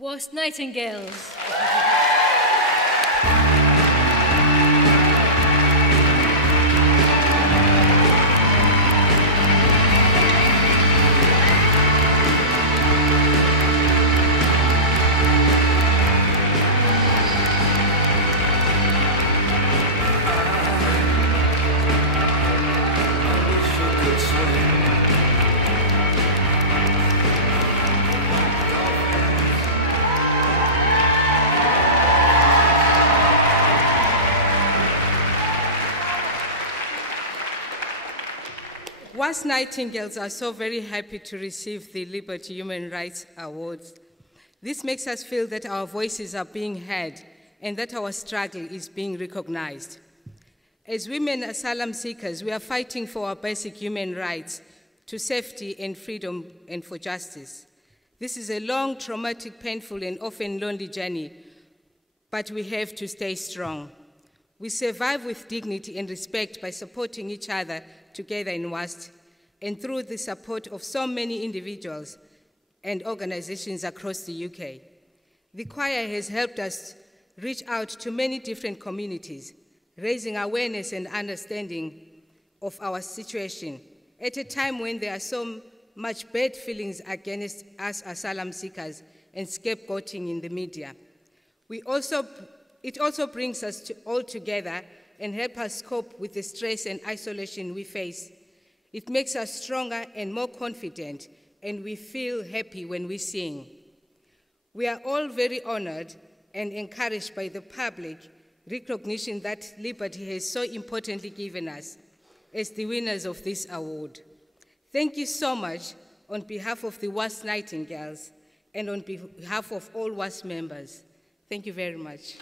WAST Nightingales. WAST Nightingales are so very happy to receive the Liberty Human Rights Awards. This makes us feel that our voices are being heard and that our struggle is being recognized. As women asylum seekers, we are fighting for our basic human rights to safety and freedom and for justice. This is a long, traumatic, painful, and often lonely journey, but we have to stay strong. We survive with dignity and respect by supporting each other together in WAST and through the support of so many individuals and organizations across the UK. The choir has helped us reach out to many different communities, raising awareness and understanding of our situation at a time when there are so much bad feelings against us asylum seekers and scapegoating in the media. It also brings us all together and helps us cope with the stress and isolation we face. It makes us stronger and more confident, and we feel happy when we sing. We are all very honored and encouraged by the public recognition that Liberty has so importantly given us as the winners of this award. Thank you so much on behalf of the WAST Nightingales and on behalf of all WAST members. Thank you very much.